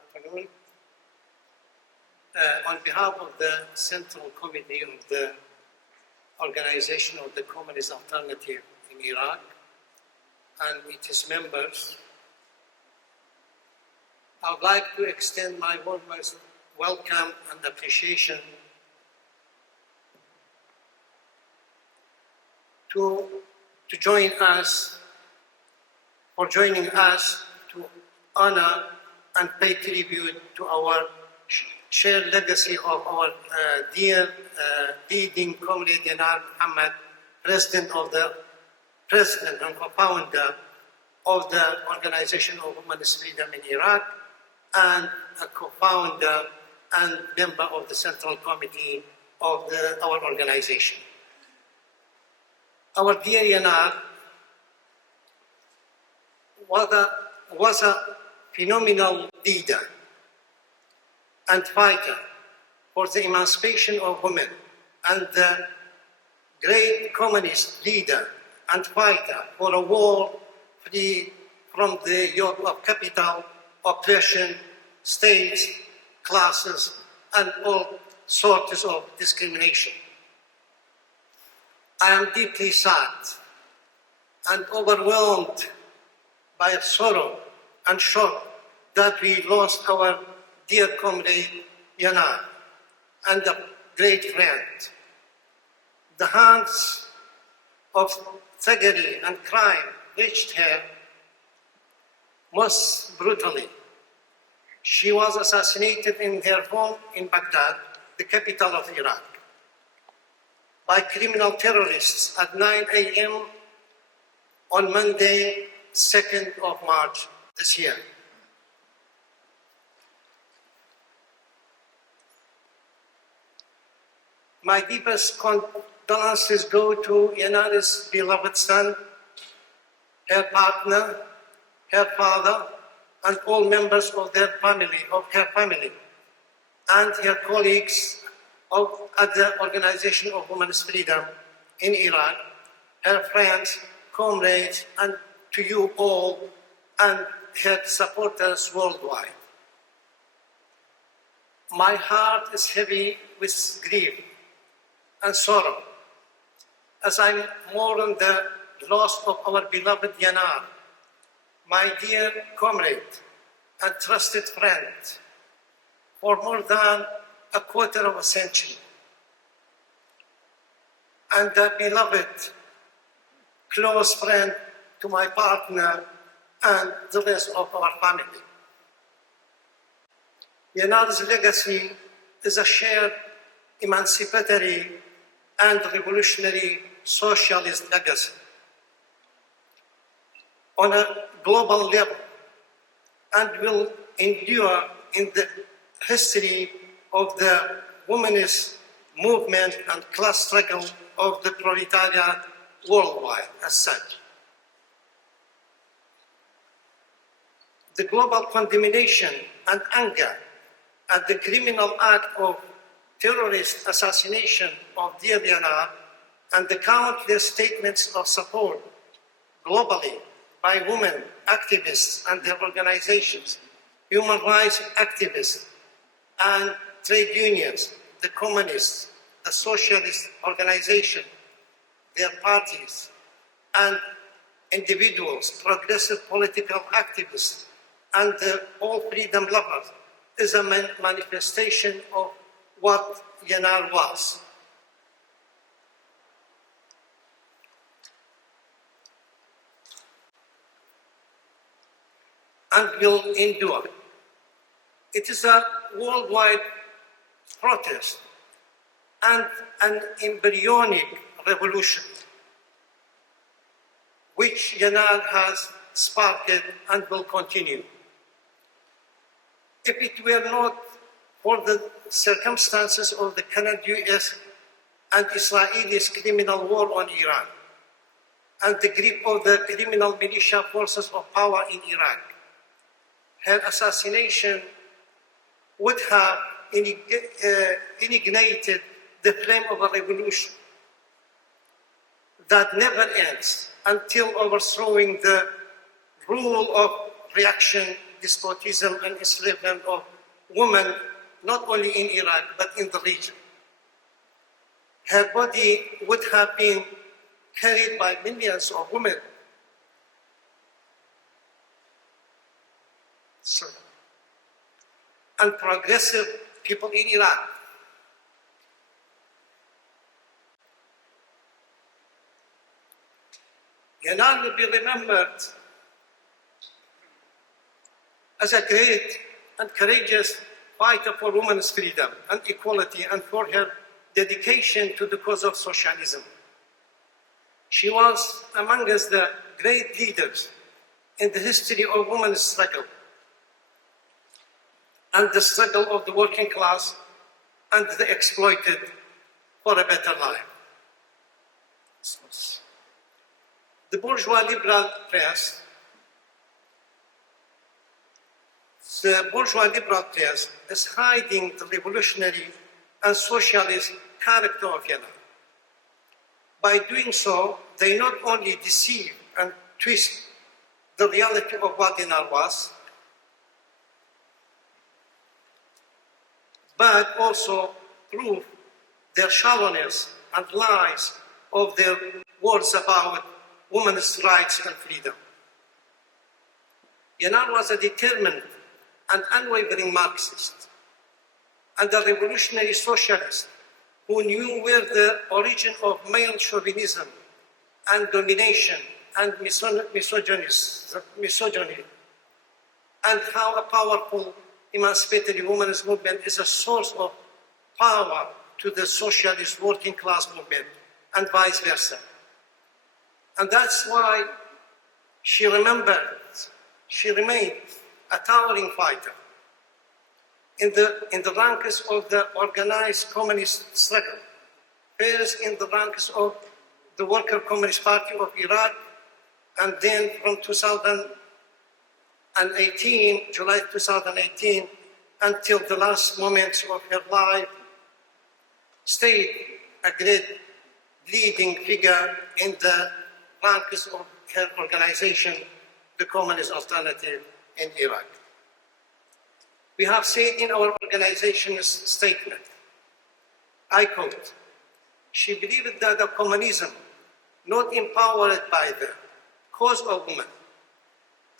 afternoon. On behalf of the Central Committee of the Organization of the Communist Alternative in Iraq and its members, I would like to extend my warmest welcome and appreciation to joining us to honor and pay tribute to our shared legacy of our dear leading comrade Yanar Mohammed, President and co-founder of the Organization of Women's Freedom in Iraq, and a co-founder and member of the Central Committee of our organization. Our dear Yanar was a phenomenal leader and fighter for the emancipation of women, and the great communist leader and fighter for a world free from the yoke of capital, oppression, states, classes, and all sorts of discrimination. I am deeply sad and overwhelmed by sorrow and shock that we lost our dear comrade Yanar and a great friend. The hands of thuggery and crime reached her most brutally. She was assassinated in her home in Baghdad, the capital of Iraq, by criminal terrorists at 9 a.m. on Monday, 2nd of March this year. My deepest condolences go to Yanar's beloved son, her partner, her father, and all members of her family, and her colleagues at the Organization of Women's Freedom in Iraq, her friends, comrades, and to you all, and her supporters worldwide. My heart is heavy with grief and sorrow as I mourn the loss of our beloved Yanar, my dear comrade and trusted friend for more than a quarter of a century, and a beloved close friend to my partner and the rest of our family. Yanar's legacy is a shared emancipatory and revolutionary socialist legacy on a global level, and will endure in the history of the womenist movement and class struggle of the proletariat worldwide as such. The global condemnation and anger at the criminal act of terrorist assassination of dear Yanar, and the countless statements of support globally by women activists and their organizations, human rights activists and trade unions, the communists, the socialist organization, their parties, and individuals, progressive political activists, and all freedom lovers, is a manifestation of what Yanar was. And will endure. It is a worldwide protest and an embryonic revolution which Yanar has sparked and will continue. If it were not for the circumstances of the current US and Israeli's criminal war on Iran and the grip of the criminal militia forces of power in Iraq, her assassination would have ignited the flame of a revolution that never ends until overthrowing the rule of reaction despotism and enslavement of women, not only in Iraq, but in the region. Her body would have been carried by millions of women. And progressive people in Iraq. Yanar will be remembered as a great and courageous fighter for women's freedom and equality and for her dedication to the cause of socialism. She was among us the great leaders in the history of women's struggle and the struggle of the working class and the exploited for a better life. The bourgeois liberal press, is hiding the revolutionary and socialist character of Yanar. By doing so, they not only deceive and twist the reality of what Yanar was, but also prove their shallowness and lies of their words about women's rights and freedom. Yanar was a determined and unwavering Marxist and a revolutionary socialist who knew where the origin of male chauvinism and domination and misogyny and how a powerful emancipatory women's movement is a source of power to the socialist working class movement and vice versa. And that's why she remained a towering fighter in the ranks of the organized communist struggle, first in the ranks of the Worker Communist Party of Iraq, and then from 2018, July 2018, until the last moments of her life, stayed a great leading figure in the ranks of her organization, the Communist Alternative in Iraq. We have said in our organization's statement, I quote, she believed that the communism, not empowered by the cause of women,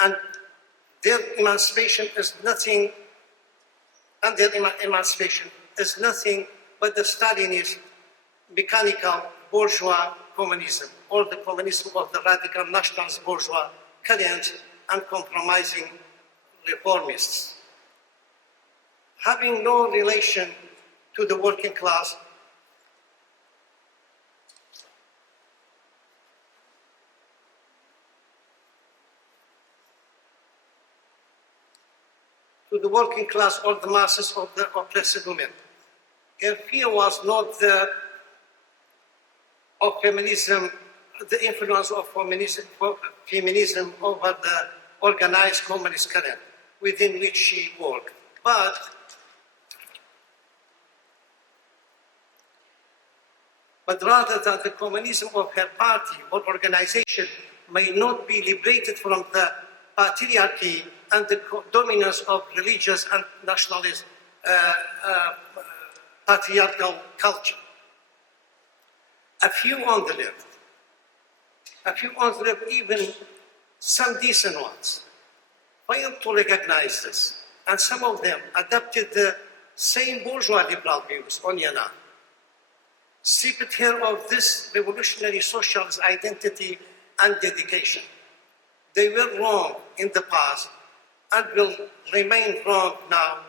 and their emancipation is nothing, but the Stalinist mechanical bourgeois communism, or the communism of the radical nationalist bourgeois, current and compromising reformists, having no relation to the working class, or the masses of the oppressed women. Her fear was not of feminism, the influence of feminism over the organized communist current within which she worked, but rather that the communism of her party or organization may not be liberated from the patriarchy and the dominance of religious and nationalist patriarchal culture. A few on the left, even some decent ones, failed to recognize this, and some of them adopted the same bourgeois liberal views on Yanar, stripped her of this revolutionary socialist identity and dedication. They were wrong in the past and will remain wrong now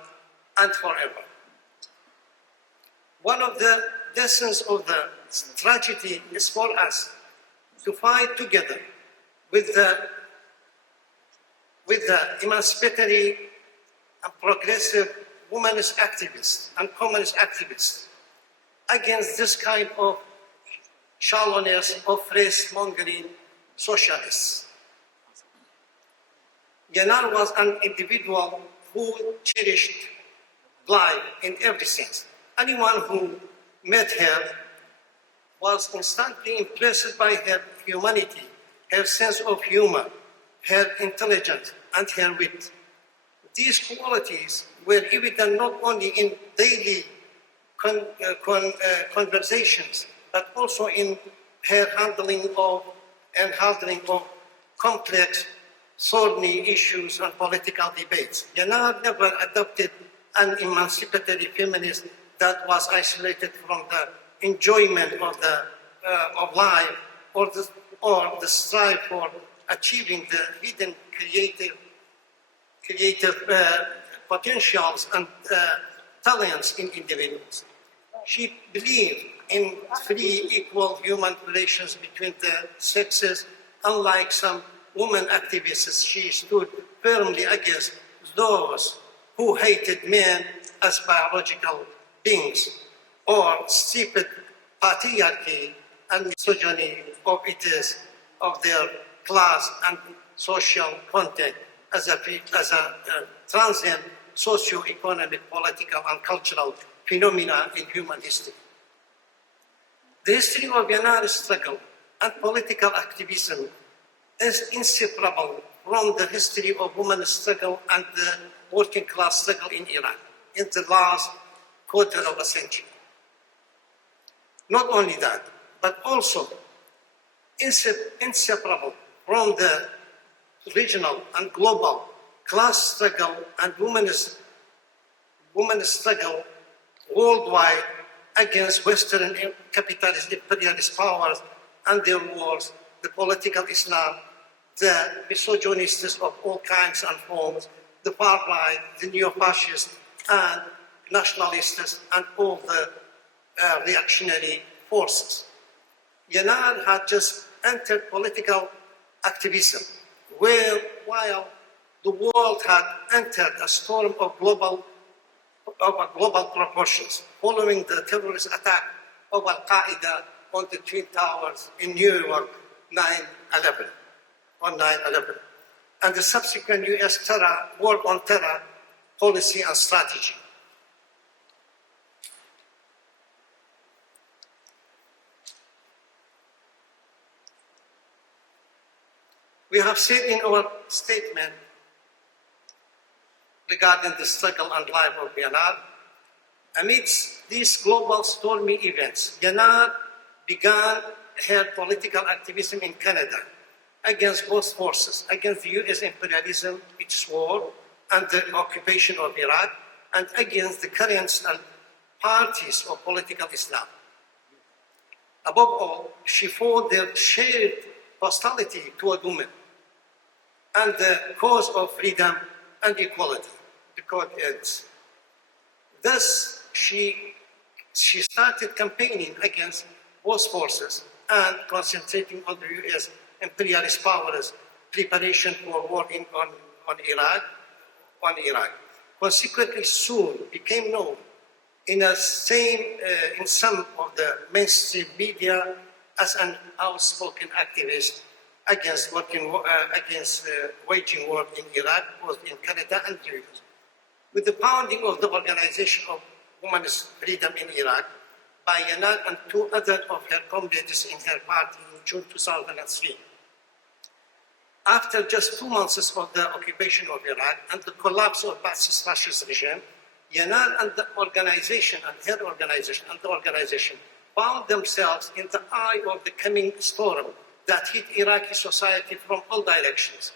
and forever. One of the lessons of the tragedy is for us to fight together with the emancipatory and progressive womenist activists and communist activists against this kind of shallowness of race-mongering socialists. Yanar was an individual who cherished life in every sense. Anyone who met her was instantly impressed by her humanity, her sense of humor, her intelligence, and her wit. These qualities were evident not only in daily conversations, but also in her handling of complex, thorny issues and political debates. Yanar never adopted an emancipatory feminist that was isolated from the enjoyment of life or the strive for achieving the hidden creative potentials and talents in individuals. She believed in free, equal human relations between the sexes. Unlike some women activists, she stood firmly against those who hated men as biological beings or stupid patriarchy and misogyny of their class and social content as a transient socio-economic, political, and cultural phenomena in human history. The history of Yanar's struggle and political activism is inseparable from the history of women's struggle and the working class struggle in Iran in the last quarter of a century. Not only that, but also inseparable from the regional and global class struggle and women's struggle worldwide against Western capitalist imperialist powers and their wars, the political Islam, the misogynists of all kinds and forms, the far right, the neo-fascists, and nationalists, and all the reactionary forces. Yanar had just entered political activism, while the world had entered a storm of global proportions, following the terrorist attack of Al-Qaeda on the Twin Towers in New York, 9/11, and the subsequent U.S. war on terror policy and strategy. We have said in our statement regarding the struggle and life of Yanar, amidst these global stormy events, Yanar began her political activism in Canada against both forces, against the U.S. imperialism, its war, and the occupation of Iraq, and against the currents and parties of political Islam. Above all, she fought their shared hostility toward women and the cause of freedom and equality, the code ends. Thus, she started campaigning against both forces and concentrating on the U.S. imperialist powers' preparation for war on Iraq. Consequently, soon became known in some of the mainstream media as an outspoken activist against waging war in Iraq, both in Canada and the US. With the founding of the Organization of Women's Freedom in Iraq by Yanar and two other of her comrades in her party in June 2003. After just 2 months of the occupation of Iraq and the collapse of Ba'athist fascist regime, Yanar and the organization found themselves in the eye of the coming storm that hit Iraqi society from all directions.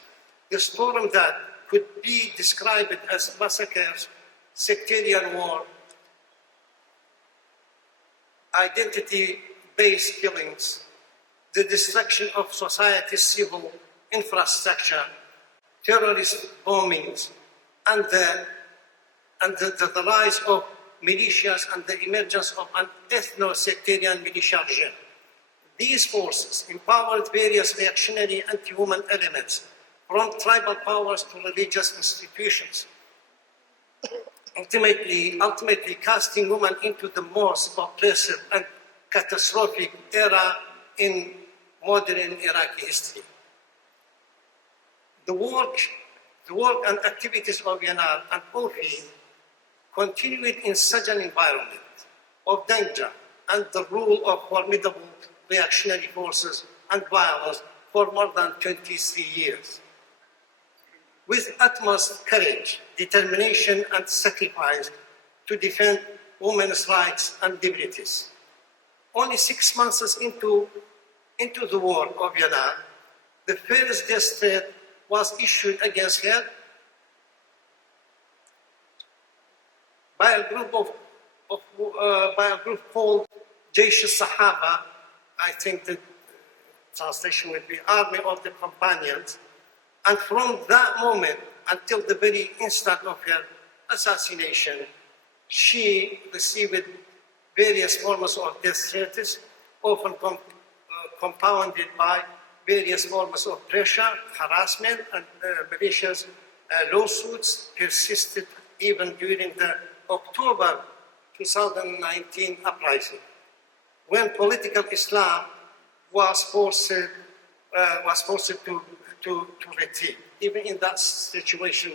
The storm that could be described as massacres, sectarian war, identity-based killings, the destruction of society's civil infrastructure, terrorist bombings, and the rise of militias and the emergence of an ethno-sectarian militia regime. These forces empowered various reactionary anti-woman elements, from tribal powers to religious institutions, ultimately casting women into the most oppressive and catastrophic era in modern Iraqi history. The work and activities of Yanar and Ofi continued in such an environment of danger and the rule of formidable reactionary forces and violence for more than 23 years. with utmost courage, determination, and sacrifice to defend women's rights and liberties. Only 6 months into the war of Yanar, the first death threat was issued against her by a group called Jaysh al-Sahaba. I think the translation would be Army of the Companions. And from that moment until the very instant of her assassination, she received various forms of death threats, often compounded by various forms of pressure, harassment, and malicious lawsuits persisted even during the October 2019 uprising, when political Islam was forced to retreat. Even in that situation,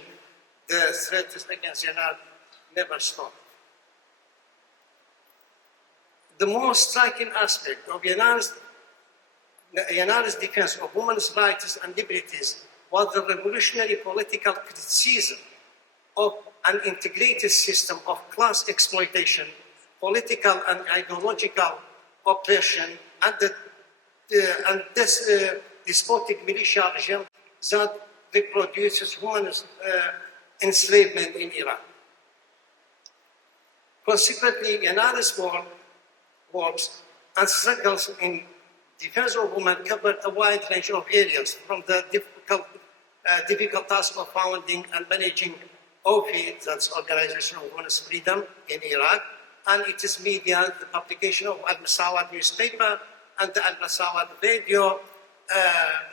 the threats against Yanar never stopped. The most striking aspect of Yanar's defense of women's rights and liberties was the revolutionary political criticism of an integrated system of class exploitation, political and ideological oppression, and this despotic militia regime that reproduces women's enslavement in Iran. Consequently, Yanar's works and struggles in defense of women covered a wide range of areas, from the difficult task of founding and managing OFI, that's Organization of Women's Freedom in Iraq, and its media, the publication of Al-Masawat newspaper and the Al-Masawat radio,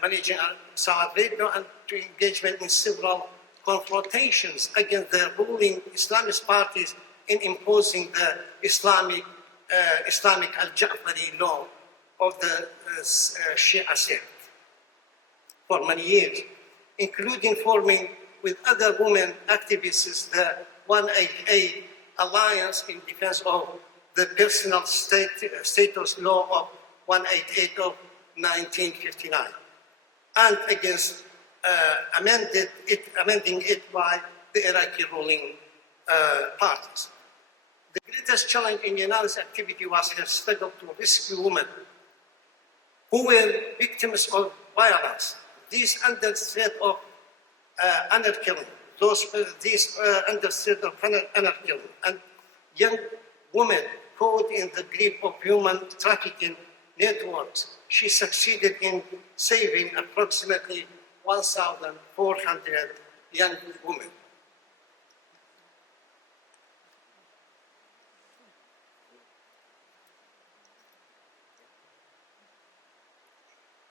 managing Al-Masawat radio, and to engagement in several confrontations against the ruling Islamist parties in imposing the Islamic Al-Ja'fari law of the Shia sect for many years, including forming with other women activists the 188 Alliance in defense of the Personal Status Law of 188 of 1959, and against amending it by the Iraqi ruling parties. The greatest challenge in Yanar's activity was her struggle to rescue women who were victims of violence. These under threat of honor killing, these under threat of honor killing, and young women caught in the grip of human trafficking networks. She succeeded in saving approximately 1,400 young women.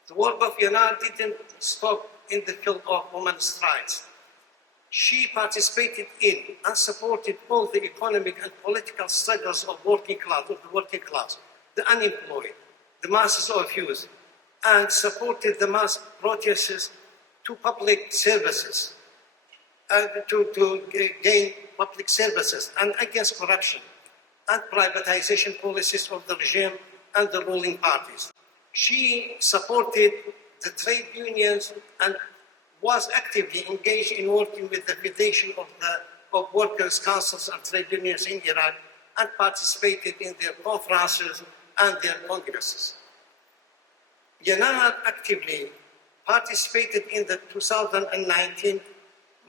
The work of Yanar didn't stop in the field of women's rights. She participated in and supported all the economic and political struggles of the working class, the unemployed, the masses of youth, and supported the mass protests to public services, to gain public services, and against corruption and privatization policies of the regime and the ruling parties. She supported the trade unions and was actively engaged in working with the Federation of Workers' Councils and Trade Unions in Iraq, and participated in their conferences and their congresses. Yanar actively participated in the 2019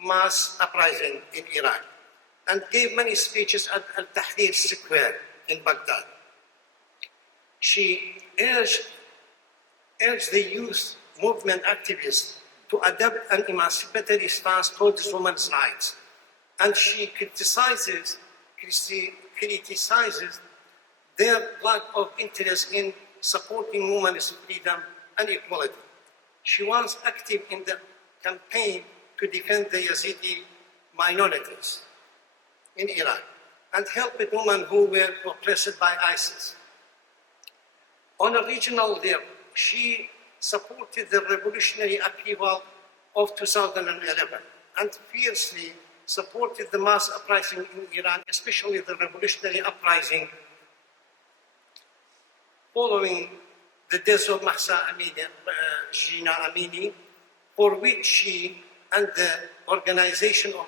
mass uprising in Iraq and gave many speeches at Al-Tahrir Square in Baghdad. She urged the youth movement activists to adopt an emancipatory stance towards women's rights, and she criticizes their lack of interest in supporting women's freedom and equality. She was active in the campaign to defend the Yazidi minorities in Iraq and helped women who were oppressed by ISIS. On a regional level, she supported the revolutionary upheaval of 2011 and fiercely supported the mass uprising in Iran, especially the revolutionary uprising following the death of Mahsa Amini, Gina Amini, for which she and the organization of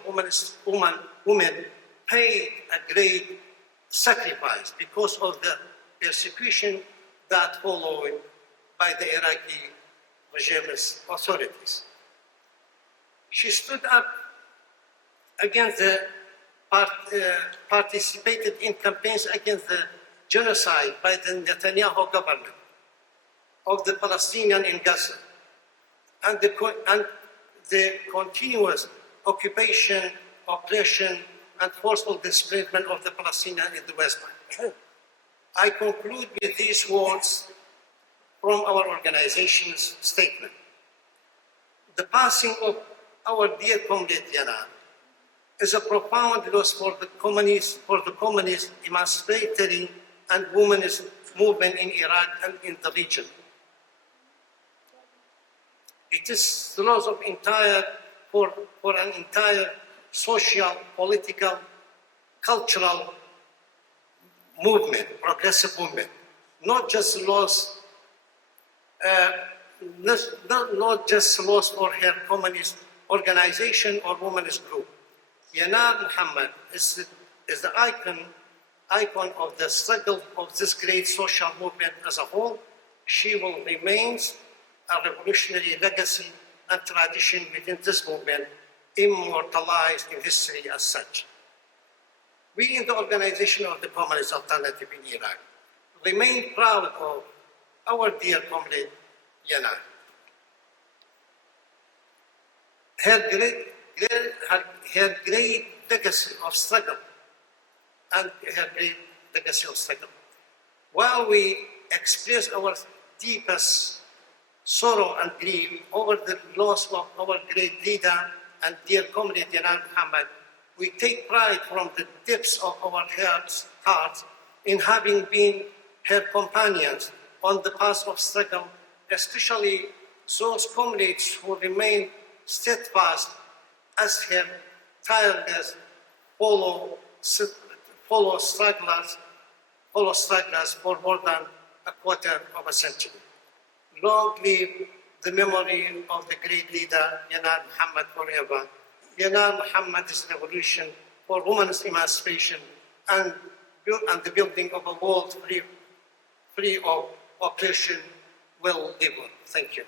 women paid a great sacrifice because of the persecution that followed by the Iraqi regime's authorities. She stood up against the participated in campaigns against the genocide by the Netanyahu government of the Palestinians in Gaza and the continuous occupation, oppression, and forceful displacement of the Palestinians in the West Bank. I conclude with these words from our organization's statement. The passing of our dear comrade Yanar is a profound loss for the communist emancipatory and women's movement in Iraq and in the region. It is the loss of for an entire social, political, cultural movement, progressive movement. Not just loss, not just loss for her communist organization or women's group. Yanar Mohammed is the icon of the struggle of this great social movement as a whole. She will remain a revolutionary legacy and tradition within this movement, immortalized in history as such. We in the organization of the Communist Alternative in Iraq remain proud of our dear comrade Yanar. Her great legacy of struggle While we express our deepest sorrow and grief over the loss of our great leader and dear comrade Yanar Mohammed, we take pride from the depths of our hearts in having been her companions on the path of struggle, especially those comrades who remain steadfast as her tireless follow strugglers for more than a quarter of a century. Long live the memory of the great leader Yanar Mohammed forever. Yanar Mohammed's revolution for women's emancipation and the building of a world free of oppression will live on. Thank you.